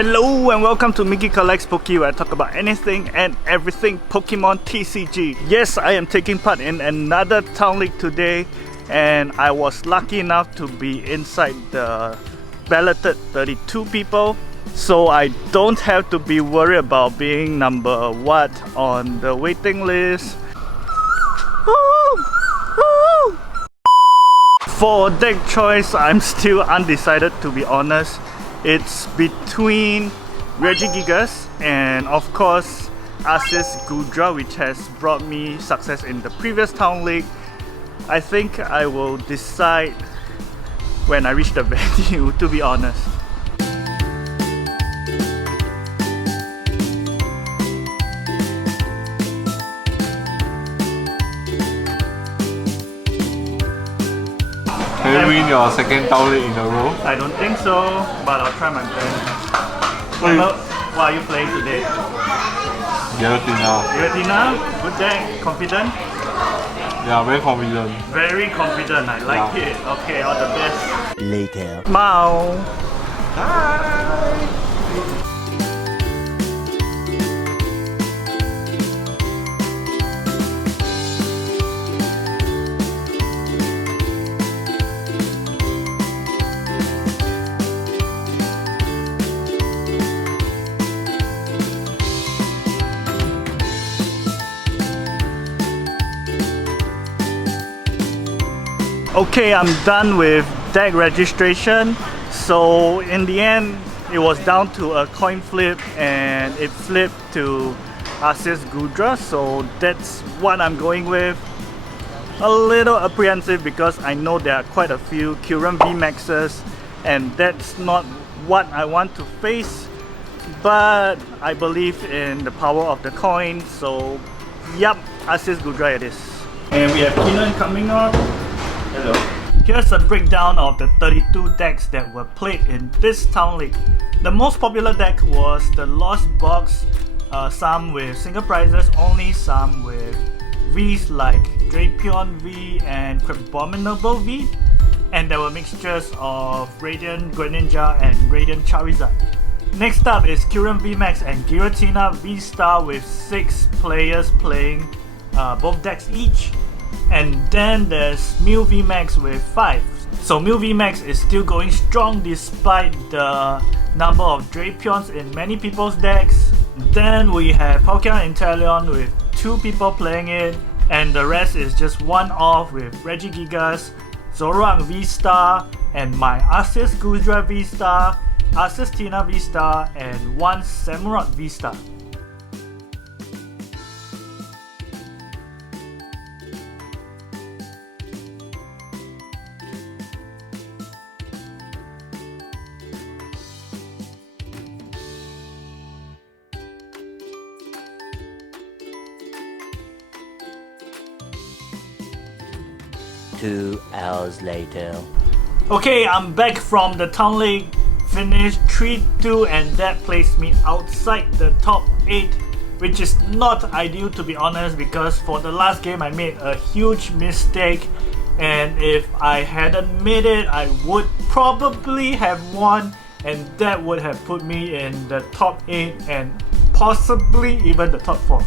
Hello and welcome to Mickey Collects Poke, where I talk about anything and everything Pokemon TCG. Yes, I am taking part in another Town League today, and I was lucky enough to be inside the balloted 32 people, so I don't have to be worried about being number what on the waiting list. For deck choice, I'm still undecided, to be honest. It's between Regigigas and of course Arceus Goodra, which has brought me success in the previous Town League. I think I will decide when I reach the venue, to be honest. Can you win your second Town League in a row? I don't think so, but I'll try my best. What are you playing today? Giratina, good deck, confident? Yeah, very confident. Very confident, I like it. Okay, all the best. Later. Mao. Hi. Okay, I'm done with deck registration. So in the end, it was down to a coin flip and it flipped to Arceus Goodra. So that's what I'm going with. A little apprehensive because I know there are quite a few Kyurem VMAXs and that's not what I want to face. But I believe in the power of the coin. So yep, Arceus Goodra it is. And we have Keenan coming up. Hello. Here's a breakdown of the 32 decks that were played in this Town League. The most popular deck was the Lost Box, some with single prizes only, some with Vs like Drapion V and Crabominable V, and there were mixtures of Radiant Greninja and Radiant Charizard. Next up is Kyurem VMAX and Giratina V-Star with 6 players playing both decks each. And then there's Mew VMAX with 5. So Mew VMAX is still going strong despite the number of Drapions in many people's decks. Then we have Pokemon Inteleon with 2 people playing it, and the rest is just one off with Regigigas, Zoroark V-Star, and my Arceus Goodra V-Star, Arceus Tina V-Star, and one Samurott V-Star. Two hours later. Okay, I'm back from the Town League, finished 3-2, and that placed me outside the top 8, which is not ideal, to be honest, because for the last game I made a huge mistake, and if I hadn't made it, I would probably have won, and that would have put me in the top 8 and possibly even the top 4.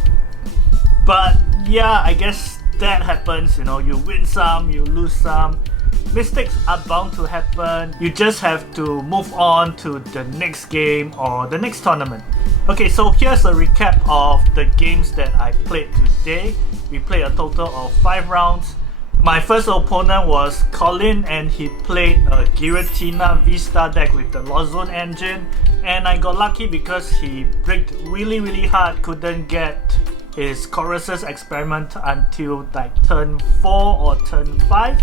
But yeah, I guess that happens, you know, you win some, you lose some. Mistakes are bound to happen. You just have to move on to the next game or the next tournament. Okay, so here's a recap of the games that I played today. We played a total of 5 rounds. My first opponent was Colin, and he played a Giratina V-Star deck with the Lost Zone engine, and I got lucky because he bricked really hard, couldn't get his Choruses experiment until like turn 4 or turn 5.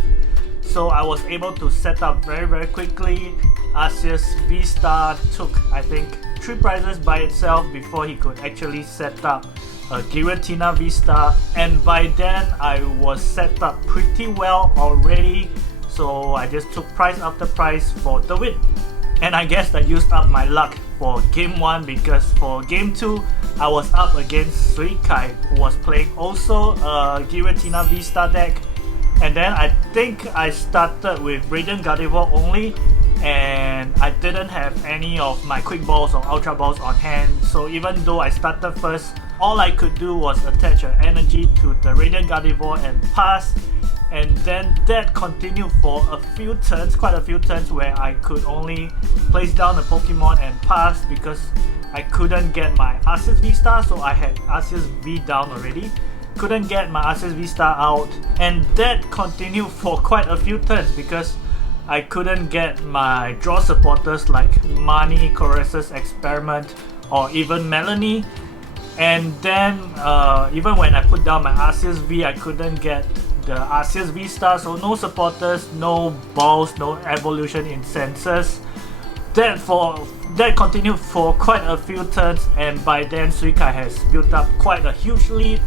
So I was able to set up very quickly. Arceus V-Star took, I think, 3 prizes by itself before he could actually set up a Giratina V-Star, and by then I was set up pretty well already, so I just took prize after prize for the win. And I guess I used up my luck for game 1 because for game 2 I was up against Sui Kai, who was playing also a Giratina V-Star deck, and then I think I started with Radiant Gardevoir only, and I didn't have any of my quick balls or ultra balls on hand, so even though I started first, all I could do was attach an energy to the Radiant Gardevoir and pass, and then that continued for a few turns, quite a few turns, where I could only place down a Pokemon and pass because I couldn't get my Arceus V-Star, so I had Arceus V down already. Couldn't get my Arceus V-Star out, and that continued for quite a few turns because I couldn't get my draw supporters like Mani, Choruses Experiment, or even Melanie. And then even when I put down my Arceus V, I couldn't get the Arceus V-Star, so no supporters, no balls, no evolution in senses. That continued for quite a few turns, and by then Suikai has built up quite a huge lead,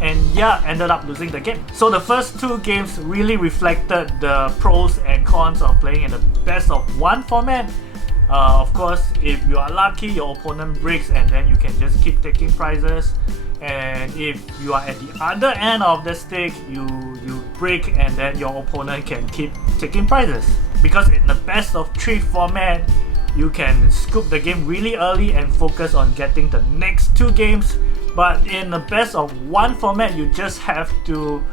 and yeah, ended up losing the game. So the first two games really reflected the pros and cons of playing in the best of one format. Of course, if you are lucky, your opponent breaks and then you can just keep taking prizes. And if you are at the other end of the stick, you break and then your opponent can keep taking prizes. Because in the best of 3 format, you can scoop the game really early and focus on getting the next 2 games. But in the best of 1 format, you just have to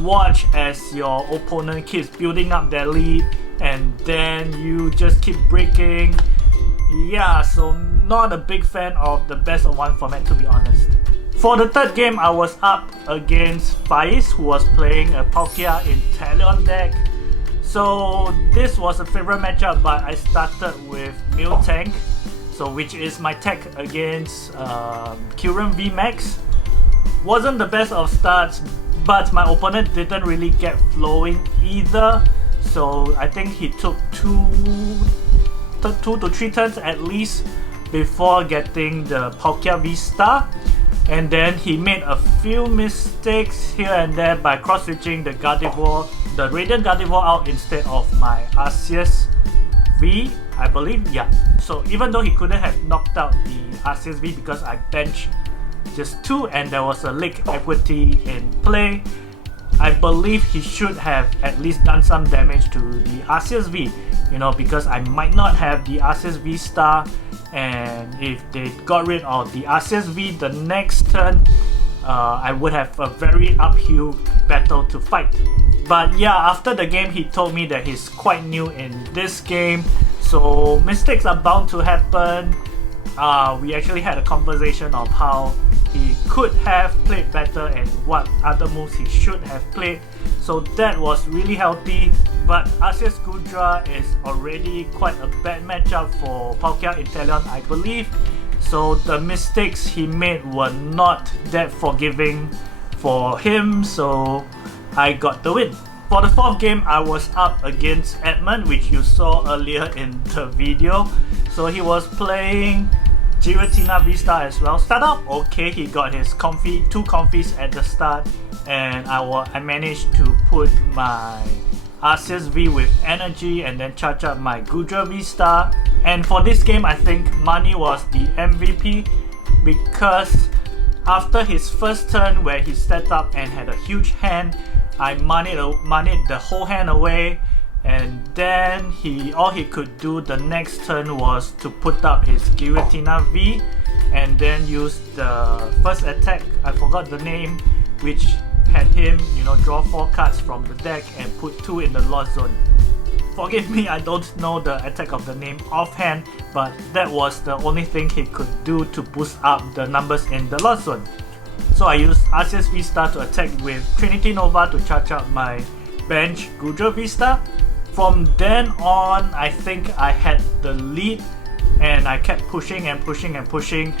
watch as your opponent keeps building up their lead and then you just keep breaking. Yeah, so not a big fan of the best of 1 format, to be honest. For the third game, I was up against Faiz, who was playing a Palkia Inteleon deck. So this was a favorite matchup, but I started with Miltank, so which is my tech against Kyurem VMAX. Wasn't the best of starts, but my opponent didn't really get flowing either. So I think he took 2 to 3 turns at least before getting the Palkia V-Star. And then he made a few mistakes here and there by cross-switching the Gardevoir, the Radiant Gardevoir out instead of my Arceus V, I believe, yeah. So even though he couldn't have knocked out the Arceus V because I benched just 2 and there was a Lake Equity in play, I believe he should have at least done some damage to the Arceus V, you know, because I might not have the Arceus V Star, and if they got rid of the Arceus V the next turn, I would have a very uphill battle to fight. But yeah, after the game he told me that he's quite new in this game, so mistakes are bound to happen. We actually had a conversation of how he could have played better and what other moves he should have played, so that was really healthy. But Arceus Goodra is already quite a bad matchup for Palkia Inteleon, I believe, so the mistakes he made were not that forgiving for him, so I got the win. For the 4th game, I was up against Edmund, which you saw earlier in the video. So he was playing Giratina V-Star as well. Start up okay, he got his 2 comfies at the start, and I managed to put my Arceus V with energy and then charge up my Goodra V-Star. And for this game, I think Mani was the MVP because after his first turn where he set up and had a huge hand, I manied the whole hand away, and then all he could do the next turn was to put up his Giratina V and then use the first attack, I forgot the name, which had him, you know, draw 4 cards from the deck and put 2 in the lost zone. Forgive me, I don't know the attack of the name offhand, but that was the only thing he could do to boost up the numbers in the lost zone. So I used Arceus V-Star to attack with Trinity Nova to charge up my bench Goodra V-Star. From then on, I think I had the lead and I kept pushing and pushing and pushing.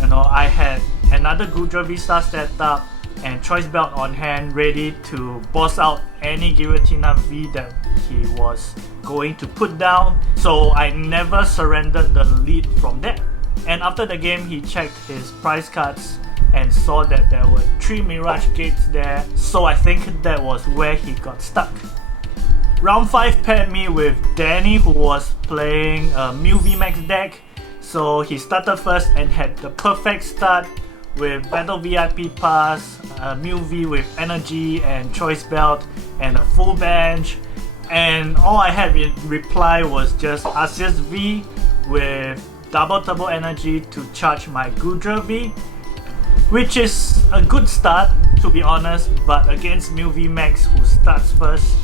You know, I had another Goodra V-Star set up and Choice Belt on hand, ready to boss out any Giratina V that he was going to put down. So I never surrendered the lead from there. And after the game, he checked his prize cards and saw that there were 3 Mirage Gates there, so I think that was where he got stuck. Round 5 paired me with Danny, who was playing a Mew VMAX deck, so he started first and had the perfect start with Battle VIP Pass, Mew V with Energy and Choice Belt and a full bench. and all I had in reply was just Arceus V with double turbo energy to charge my Goodra V, which is a good start to be honest, but against Mew V Max who starts first,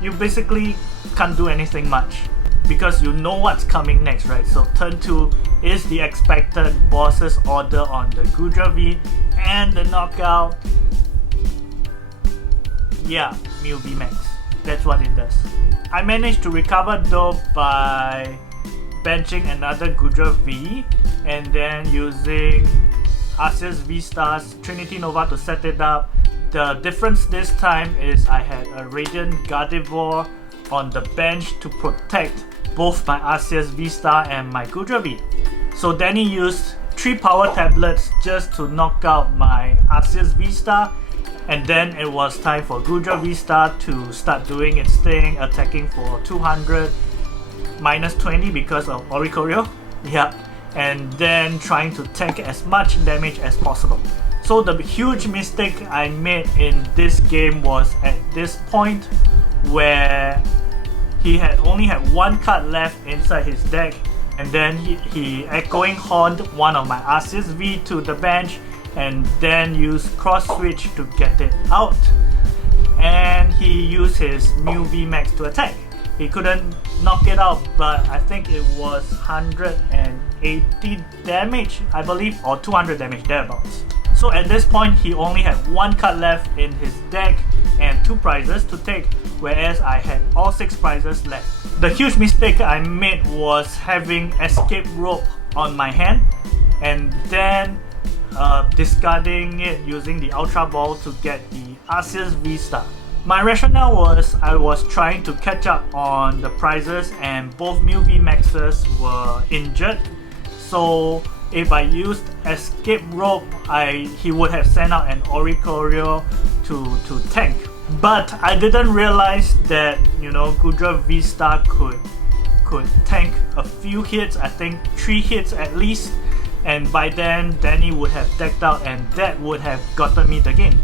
you basically can't do anything much because you know what's coming next, right? So turn 2 is the expected boss's order on the Goodra V and the knockout. Yeah, Mew V Max. That's what it does. I managed to recover though by benching another Goodra V and then using Arceus V-Stars Trinity Nova to set it up. The difference this time is I had a Radiant Gardevoir on the bench to protect both my Arceus V-Star and my Goodra V. So Danny used 3 power tablets just to knock out my Arceus V-Star, and then it was time for Goodra V-Star to start doing its thing, attacking for 200, minus 20 because of Oricorio. Yeah, and then trying to tank as much damage as possible. So the huge mistake I made in this game was at this point where he had only had 1 card left inside his deck, and then he echoing horned one of my Arceus V to the bench and then used cross switch to get it out, and he used his Mew V Max to attack. He couldn't knock it out, but I think it was 180 damage I believe, or 200 damage thereabouts. So at this point he only had 1 card left in his deck and 2 prizes to take, whereas I had all 6 prizes left. The huge mistake I made was having Escape Rope on my hand and then discarding it using the Ultra Ball to get the Arceus V-Star. My rationale was I was trying to catch up on the prizes and both Mew V Maxes were injured, so if I used Escape Rope, he would have sent out an Oricorio to tank. But I didn't realize that, you know, Goodra V-Star could tank a few hits, I think 3 hits at least, and by then Danny would have decked out and that would have gotten me the game.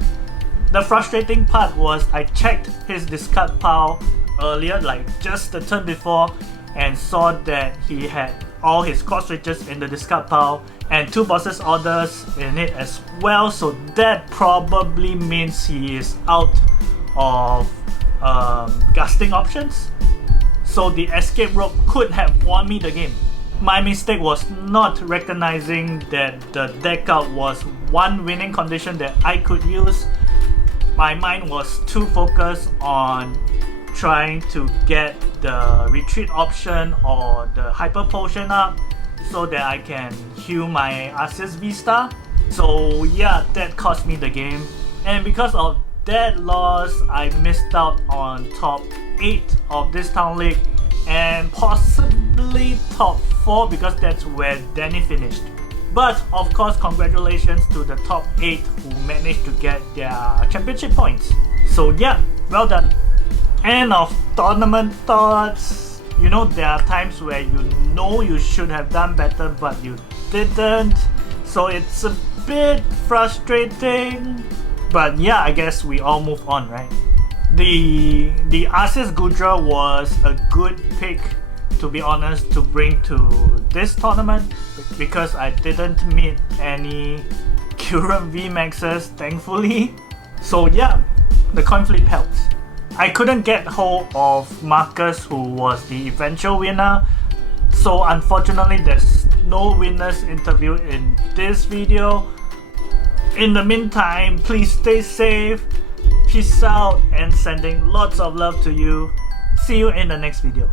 The frustrating part was I checked his discard pile earlier, like just the turn before, and saw that he had all his cross switches in the discard pile and 2 bosses orders in it as well, so that probably means he is out of casting options. So the Escape Rope could have won me the game. My mistake was not recognizing that the deck out was one winning condition that I could use. My mind was too focused on trying to get the retreat option or the hyper potion up so that I can heal my Arceus V-Star. So yeah, that cost me the game, and because of that loss I missed out on top 8 of this town league and possibly top 4 because that's where Danny finished. But of course, congratulations to the top 8 who managed to get their championship points. So yeah, well done. End of tournament thoughts. You know, there are times where you know you should have done better but you didn't. So it's a bit frustrating. But yeah, I guess we all move on, right? The Arceus Goodra was a good pick, to be honest, to bring to this tournament because I didn't meet any Kyurem V Maxes, thankfully. So yeah, the coin flip helps. I couldn't get hold of Marcus, who was the eventual winner, so unfortunately there's no winners interview in this video. In the meantime, please stay safe, peace out, and sending lots of love to you. See you in the next video.